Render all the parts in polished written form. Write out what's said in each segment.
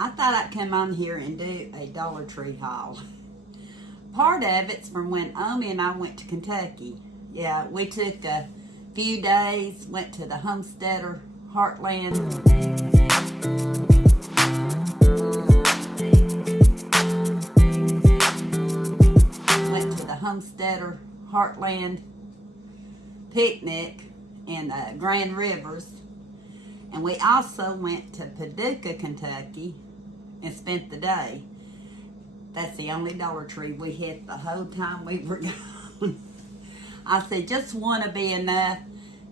I thought I'd come on here and do a Dollar Tree haul. Part of it's from when Omi and I went to Kentucky. Yeah, we took a few days, went to the Homesteader Heartland. Went to the Homesteader Heartland picnic in Grand Rivers. And we also went to Paducah, Kentucky, and spent the day. That's the only Dollar Tree we hit the whole time we were gone. I said, just one to be enough.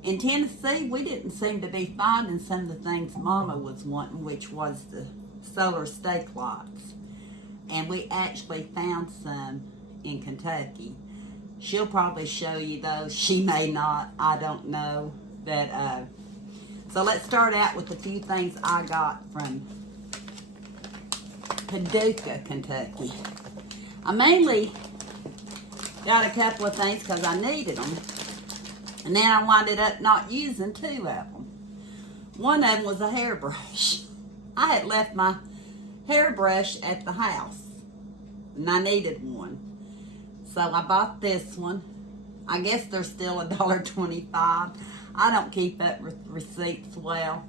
In Tennessee, we didn't seem to be finding some of the things Mama was wanting, which was the solar stake lights. And we actually found some in Kentucky. She'll probably show you those. She may not. I don't know. But so let's start out with a few things I got from Paducah, Kentucky. I mainly got a couple of things because I needed them. And then I winded up not using two of them. One of them was a hairbrush. I had left my hairbrush at the house, and I needed one. So I bought this one. I guess they're still $1.25. I don't keep up with receipts well.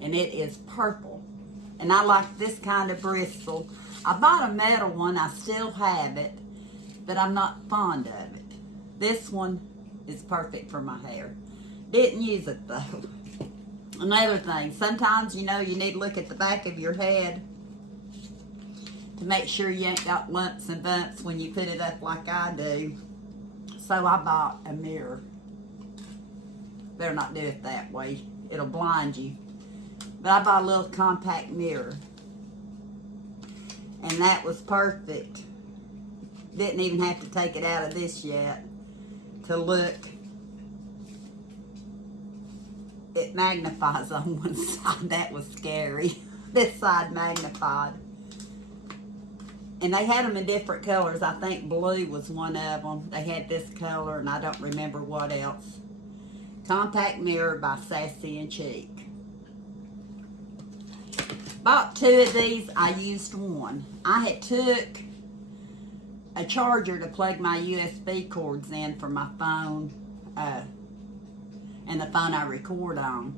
And it is purple. And I like this kind of bristle. I bought a metal one. I still have it, but I'm not fond of it. This one is perfect for my hair. Didn't use it though. Another thing, sometimes you need to look at the back of your head to make sure you ain't got lumps and bumps when you put it up like I do. So I bought a mirror. Better not do it that way. It'll blind you. But I bought a little compact mirror. And that was perfect. Didn't even have to take it out of this yet to look. It magnifies on one side. That was scary. This side magnified. And they had them in different colors. I think blue was one of them. They had this color, and I don't remember what else. Compact mirror by Sassy and Cheek. Bought two of these. I used one. I had took a charger to plug my USB cords in for my phone and the phone I record on.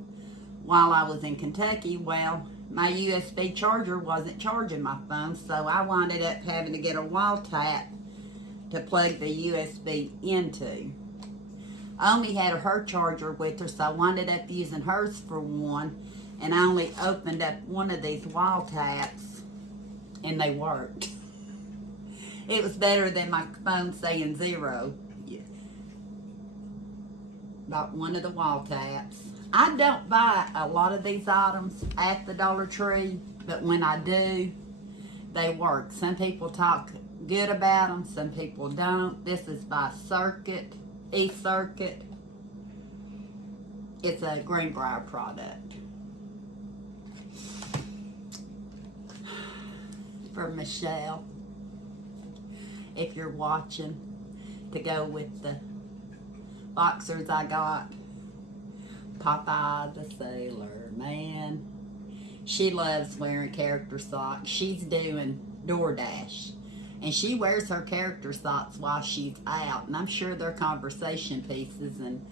While I was in Kentucky, well, my USB charger wasn't charging my phone, so I winded up having to get a wall tap to plug the USB into. Omi had her charger with her, so I winded up using hers for one, and I only opened up one of these wall taps, and they worked. It was better than my phone saying 0. Bought one of the wall taps. I don't buy a lot of these items at the Dollar Tree, but when I do, they work. Some people talk good about them, some people don't. This is by E-Circuit. It's a Greenbrier product. For Michelle, if you're watching, to go with the boxers I got. Popeye the Sailor, man. She loves wearing character socks. She's doing DoorDash. And she wears her character socks while she's out. And I'm sure they're conversation pieces. And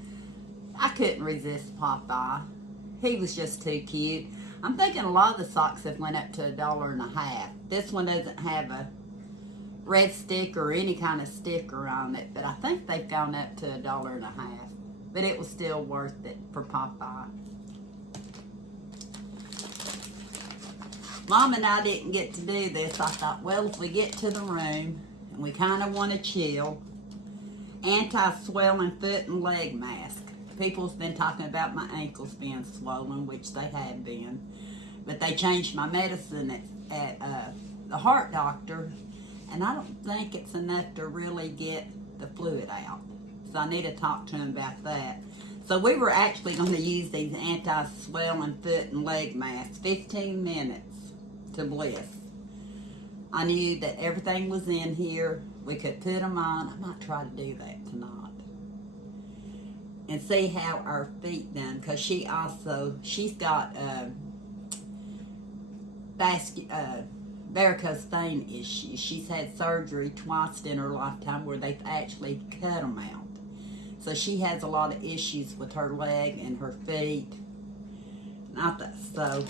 I couldn't resist Popeye. He was just too cute. I'm thinking a lot of the socks have went up to $1.50. This one doesn't have a red sticker or any kind of sticker on it. But I think they've gone up to $1.50. But it was still worth it for Popeye. Mom and I didn't get to do this. I thought, well, if we get to the room and we kind of want to chill, anti-swelling foot and leg mask. People's been talking about my ankles being swollen, which they have been. But they changed my medicine at the heart doctor, and I don't think it's enough to really get the fluid out. So I need to talk to him about that. So we were actually going to use these anti-swelling foot and leg masks. 15 minutes to bliss. I knew that everything was in here. We could put them on. I might try to do that tonight. And see how our feet done. Because she's got varicose vein issues. She's had surgery twice in her lifetime where they've actually cut them out. So she has a lot of issues with her leg and her feet. So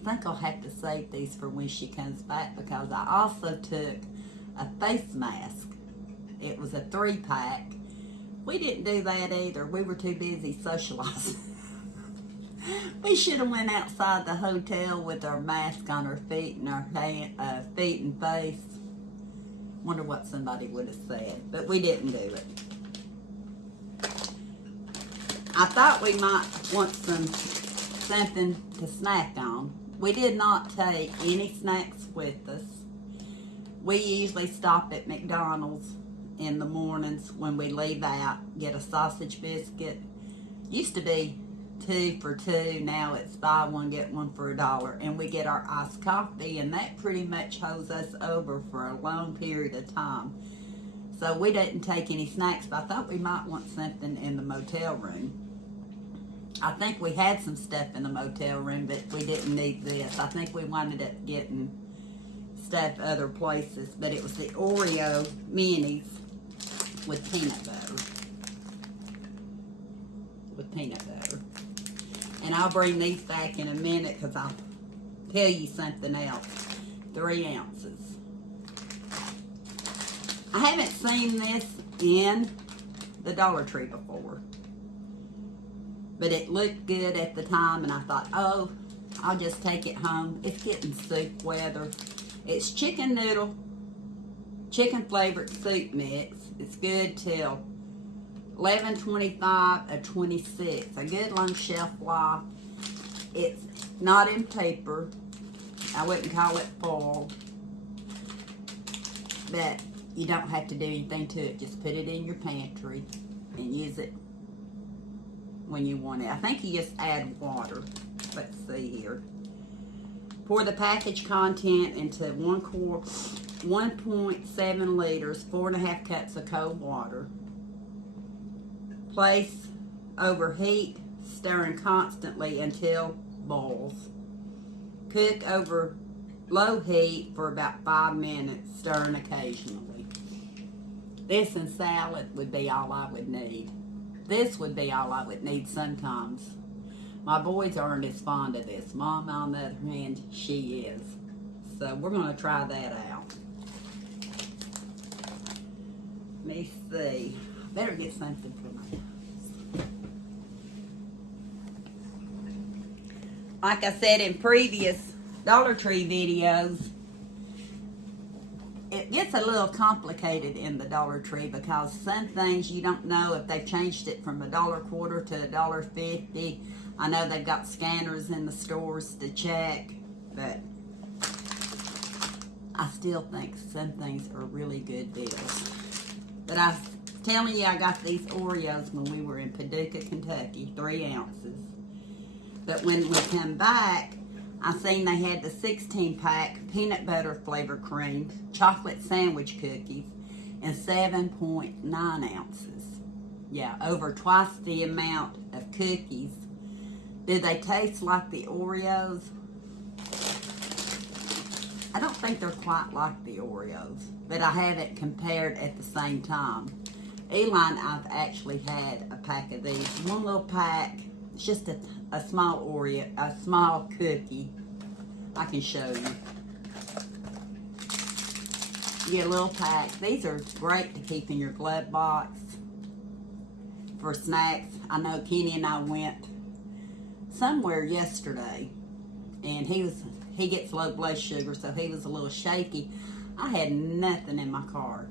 I think I'll have to save these for when she comes back, because I also took a face mask. It was a 3-pack. We didn't do that either. We were too busy socializing. We should have went outside the hotel with our mask on our feet and our feet and face. Wonder what somebody would have said, but we didn't do it. I thought we might want something to snack on. We did not take any snacks with us. We usually stop at McDonald's in the mornings when we leave out, get a sausage biscuit. Used to be 2 for $2, now it's buy one get one for $1, and we get our iced coffee, and that pretty much holds us over for a long period of time. So we didn't take any snacks, but I thought we might want something in the motel room. I think we had some stuff in the motel room, but we didn't need this. I think we wanted it getting stuff other places, but it was the Oreo minis with peanut butter. And I'll bring these back in a minute because I'll tell you something else. 3 ounces. I haven't seen this in the Dollar Tree before, but it looked good at the time, and I thought, oh, I'll just take it home. It's getting soup weather. It's chicken flavored soup mix. It's good till 11/25 or 26. A good long shelf life. It's not in paper. I wouldn't call it foil, but you don't have to do anything to it. Just put it in your pantry and use it when you want it. I think you just add water. Let's see here. Pour the package content into 1.7 liters, 4.5 cups of cold water. Place over heat, stirring constantly until boils. Cook over low heat for about 5 minutes, stirring occasionally. This and salad would be all I would need. This would be all I would need sometimes. My boys aren't as fond of this. Mom, on the other hand, she is. So we're going to try that out. Let me see. Better get something for my house. Like I said in previous Dollar Tree videos, it gets a little complicated in the Dollar Tree because some things you don't know if they've changed it from $1.25 to $1.50. I know they've got scanners in the stores to check, but I still think some things are really good deals. But I was telling you, I got these Oreos when we were in Paducah, Kentucky, 3 ounces. But when we come back, I seen they had the 16-pack peanut butter flavored cream, chocolate sandwich cookies, and 7.9 ounces. Yeah, over twice the amount of cookies. Do they taste like the Oreos? I don't think they're quite like the Oreos, but I haven't compared at the same time. Eli and I've actually had a pack of these. One little pack, it's just a small Oreo, a small cookie. I can show you. You get a little pack. These are great to keep in your glove box for snacks. I know Kenny and I went somewhere yesterday, and he gets low blood sugar, so he was a little shaky. I had nothing in my car.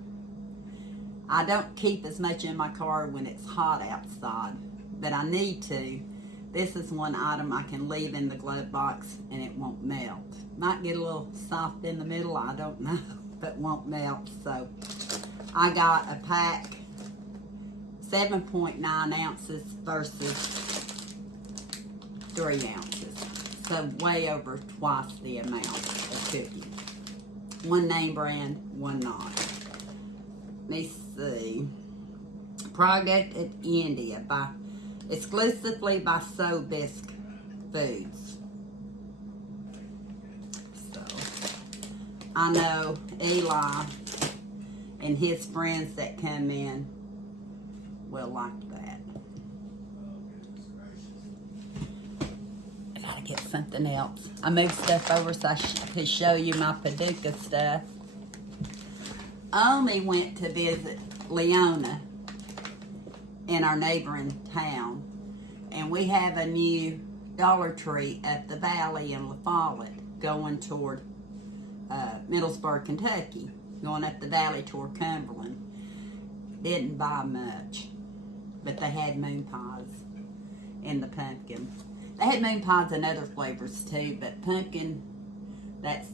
I don't keep as much in my car when it's hot outside, but I need to. This is one item I can leave in the glove box and it won't melt. Might get a little soft in the middle, I don't know, but won't melt. So I got a pack, 7.9 ounces versus 3 ounces. So way over twice the amount of cookies. One name brand, one not. Let me see. Product of India exclusively by Bisque Foods. I know Eli and his friends that come in will like that. I gotta get something else. I moved stuff over so I could show you my Paducah stuff. Omi went to visit Leona in our neighboring town, and we have a new Dollar Tree at the Valley in La Follette going toward Middlesburg, Kentucky, going up the valley toward Cumberland. Didn't buy much, but they had moon pies in the pumpkin. They had moon pies and other flavors too, but pumpkin, that's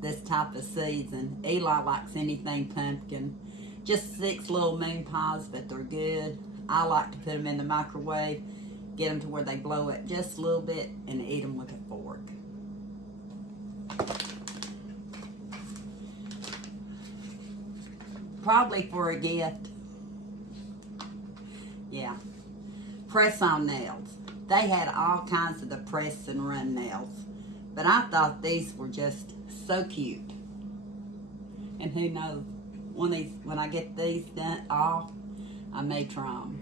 this type of season. Eli likes anything pumpkin. Just 6 little moon pies, but they're good. I like to put them in the microwave, get them to where they blow it just a little bit, and eat them with a fork. Probably for a gift. Yeah. Press-on nails. They had all kinds of the press and run nails, but I thought these were just so cute. And who knows, when I get these done off, I may try them.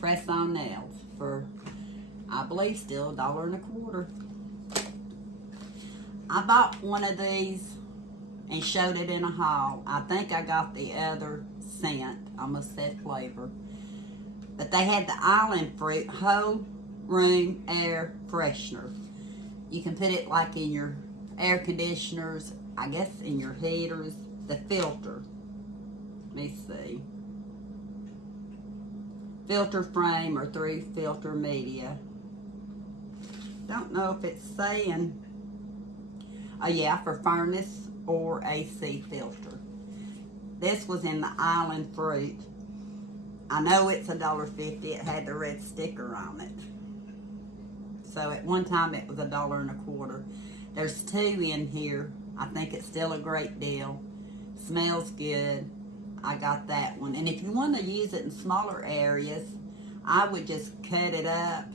Press-on nails for, I believe, still $1.25. I bought one of these and showed it in a haul. I think I got the other scent, I almost said flavor. But they had the island fruit whole room air freshener. You can put it like in your air conditioners, I guess in your heaters, the filter. Let me see. Filter frame or through filter media. Don't know if it's saying, oh yeah, for furnace or AC filter. This was in the island fruit. I know it's $1.50. It had the red sticker on it. So at one time it was $1.25. There's 2 in here. I think it's still a great deal. Smells good. I got that one. And if you want to use it in smaller areas, I would just cut it up,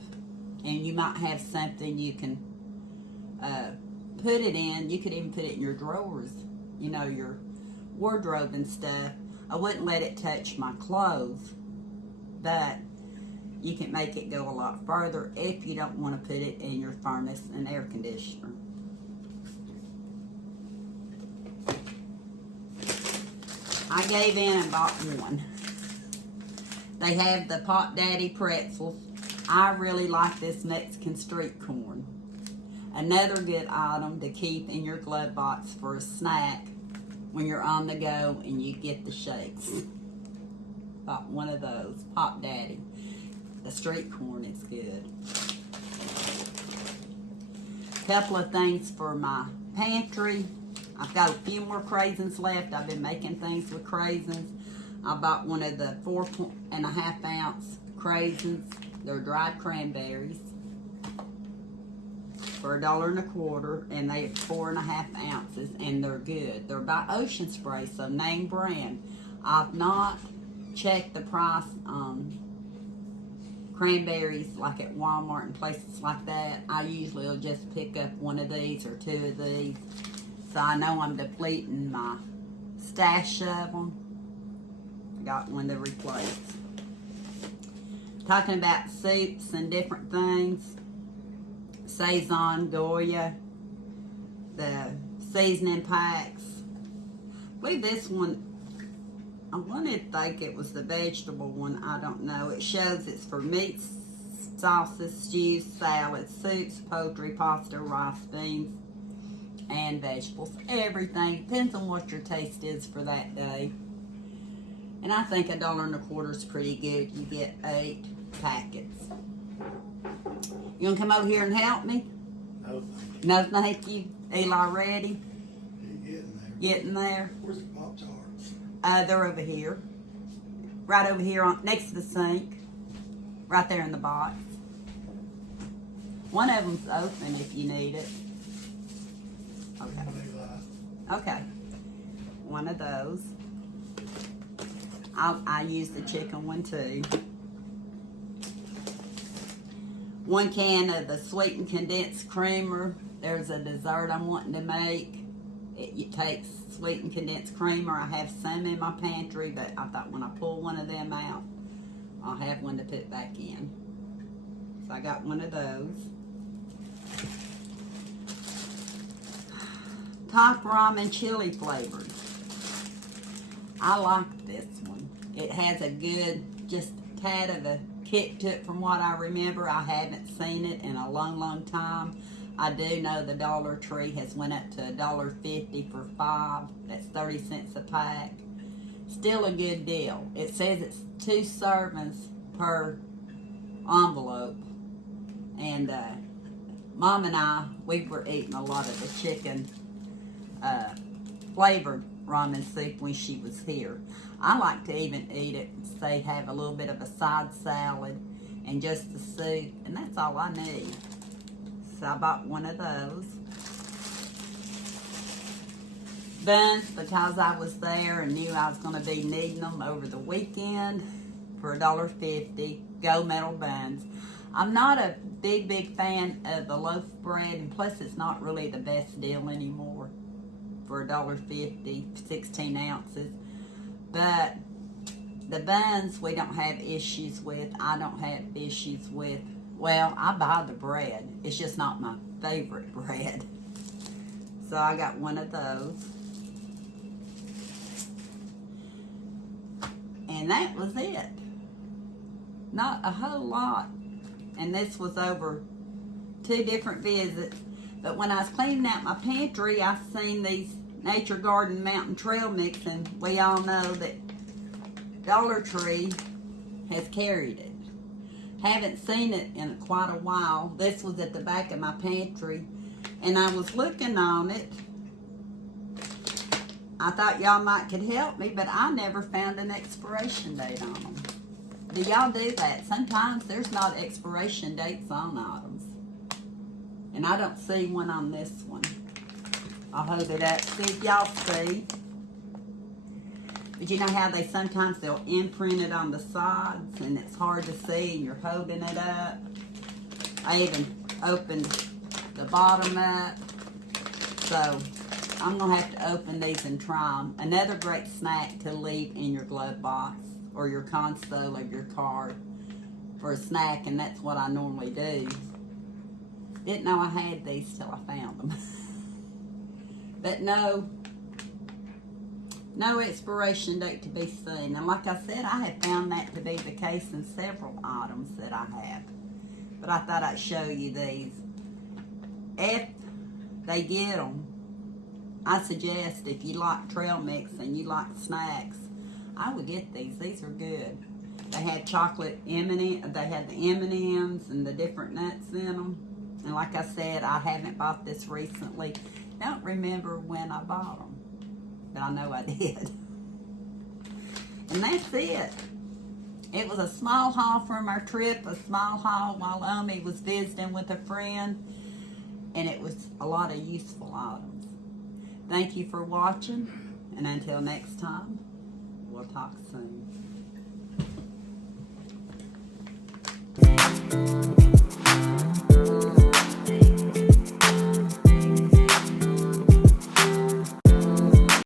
and you might have something you can put it in. You could even put it in your drawers, you know, your wardrobe and stuff. I wouldn't let it touch my clothes, but you can make it go a lot further if you don't want to put it in your furnace and air conditioner. I gave in and bought one. They have the Pot Daddy pretzels. I really like this Mexican street corn. Another good item to keep in your glove box for a snack when you're on the go and you get the shakes. Bought one of those, Pot Daddy. The street corn is good. Couple of things for my pantry. I've got a few more craisins left. I've been making things with craisins. I bought one of the 4.5 ounce craisins. They're dried cranberries for $1.25, and they're 4.5 ounces, and they're good. They're by Ocean Spray, so name brand. I've not checked the price on cranberries like at Walmart and places like that. I usually will just pick up one of these or 2 of these. So I know I'm depleting my stash of them. I got one to replace. Talking about soups and different things. Saison, Goya, the seasoning packs. I believe this one, I wanted to think it was the vegetable one. I don't know. It shows it's for meats, sauces, stews, salads, soups, poultry, pasta, rice, beans, and vegetables. Everything. Depends on what your taste is for that day. And I think $1.25 is pretty good. You get 8 packets. You want to come over here and help me? No. No, thank you. Eli, ready? You're getting there. Getting there. Where's the Pop-Tarts? They're over here. Right over here on next to the sink. Right there in the box. One of them's open if you need it. Okay. Okay. One of those. I use the chicken one too. 1 can of the sweetened condensed creamer. There's a dessert I'm wanting to make. It takes sweetened condensed creamer. I have some in my pantry, but I thought when I pull one of them out, I'll have one to put back in. So I got one of those. Top ramen chili flavored. I like this one. It has a good, just tad of a kick to it from what I remember. I haven't seen it in a long, long time. I do know the Dollar Tree has went up to $1.50 for 5. That's 30 cents a pack. Still a good deal. It says it's 2 servings per envelope. And Mom and I, we were eating a lot of the chicken flavored ramen soup when she was here. I like to even eat it, say have a little bit of a side salad and just the soup, and that's all I need. So I bought one of those. Buns, because I was there and knew I was going to be needing them over the weekend for $1.50. Gold medal buns. I'm not a big fan of the loaf bread, and plus it's not really the best deal anymore for $1.50, 16 ounces. But the buns we don't have issues with. I don't have issues with. Well, I buy the bread. It's just not my favorite bread. So I got one of those. And that was it. Not a whole lot. And this was over 2 different visits. But when I was cleaning out my pantry, I seen these Nature Garden Mountain Trail Mix, and we all know that Dollar Tree has carried it. Haven't seen it in quite a while. This was at the back of my pantry, and I was looking on it. I thought y'all might could help me, but I never found an expiration date on them. Do y'all do that? Sometimes there's not expiration dates on items. And I don't see one on this one. I'll hold it up, see if y'all see. But you know how they'll imprint it on the sides and it's hard to see and you're holding it up. I even opened the bottom up. So I'm gonna have to open these and try them. Another great snack to leave in your glove box or your console of your car for a snack, and that's what I normally do. Didn't know I had these till I found them. But no expiration date to be seen. And like I said, I have found that to be the case in several items that I have. But I thought I'd show you these. If they get them, I suggest if you like trail mix and you like snacks, I would get these. These are good. They had chocolate M&M. They had the M&Ms and the different nuts in them. And like I said, I haven't bought this recently. Don't remember when I bought them, but I know I did. And that's it. It was a small haul from our trip, a small haul while Omi was visiting with a friend, and it was a lot of useful items. Thank you for watching, and until next time, we'll talk soon.